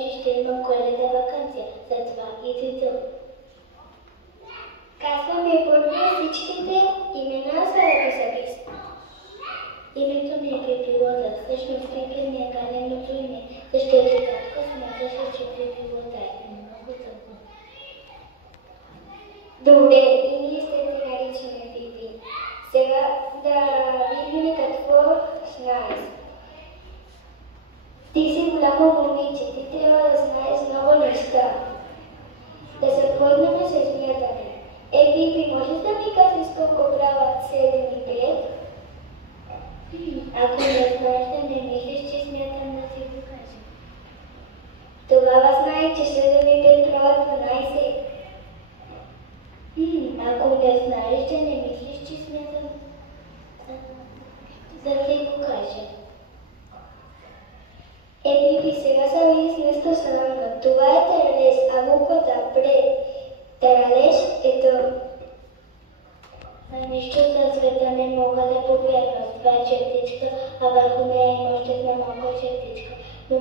че ще имам коледна ваканция, затова иди тук. Казвам ми първо всичките имена, за да записам. Името ми е Пипилота, всъщност Пипи ми е галеното име, защото татко смяташе, че Пипилота е много тъпо. Добре, и ние ще ти наричаме Пипи. Сега да видим какво знаеш. Ти си голямо момиче, ти трябва да знаеш много неща. Да започнем с смятане. Пипи, можеш да ми кажеш колко правят 7 и 5? Ако не знаеш, да не мислиш, че смятам да си го кажа. Тогава знай, че 7 и 5 правят 12. Ако не знаеш, да не мислиш, че смятам да ти го кажа. Пипи, сега са видиш нещо странно. Това е таралеж, а буквата пред таралеж е то. На нищо за света не мога да повярвам. Това е чертичка, а върху нея има още една малка чертичка. Но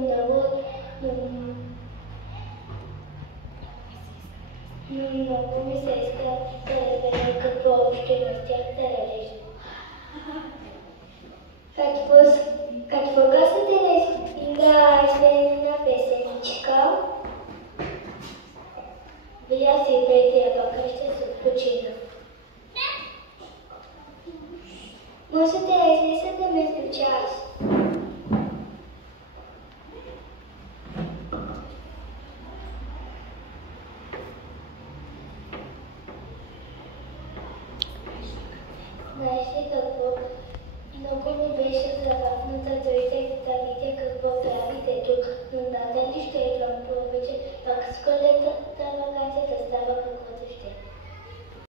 много ми се иска да разберем какво общо има с тях таралеж. Какво казвате да изпеем една песеничка? Вие си пейте, а пък ще се почина. Можете да излизате между час. Знаеш ли какво? Много ми беше забавно да дойде да видя какво правите тук, но надали ще идвам повече, пак с коледата